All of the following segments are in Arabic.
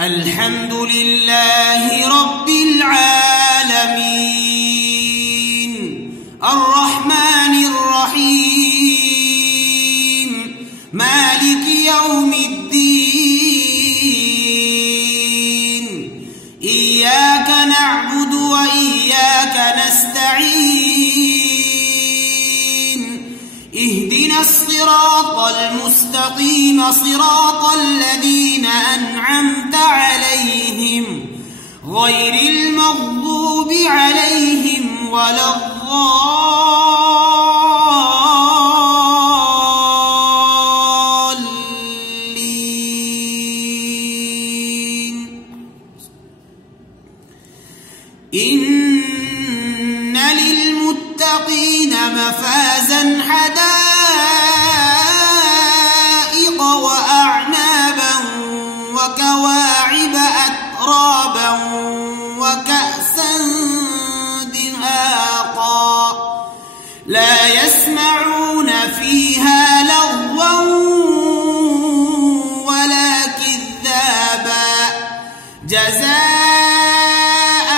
الحمد لله رب العالمين الرحمن الرحيم مالك يوم الدين إياك نعبد وإياك نستعين اهدنا الصراط المستقيم صراط الذين أنعمت عليهم غير المغضوب عليهم ولا الضالين. إن للمتقين مفازا حدائق وأعنابا وكواعب أترابا وكأسا دهاقا لا يسمعون فيها لغوا ولا كذابا جزاء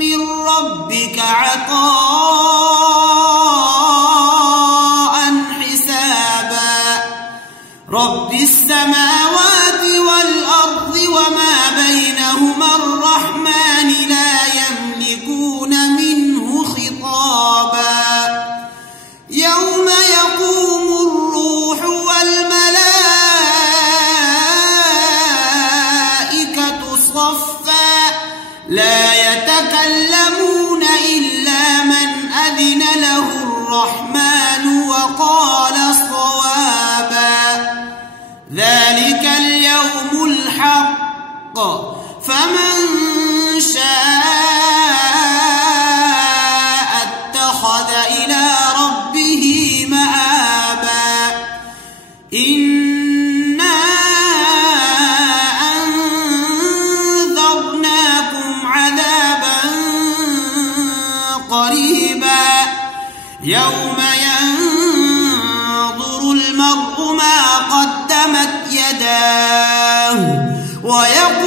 من ربك عطاء حسابا. رب السماوات والأرض وما بينهما الرحمن لا يملكون منه خطابا. يوم يقوم الروح والملائكة صفا لا يتكلمون إلا من أذن له الرحمن وقال صوابا. ذلك اليوم الحق فمن شاء اتخذ إلى ربه مآبا. إنا أنذرناكم عذابا قريبا يوم ينظر المرء ما قدمت يداه ويقول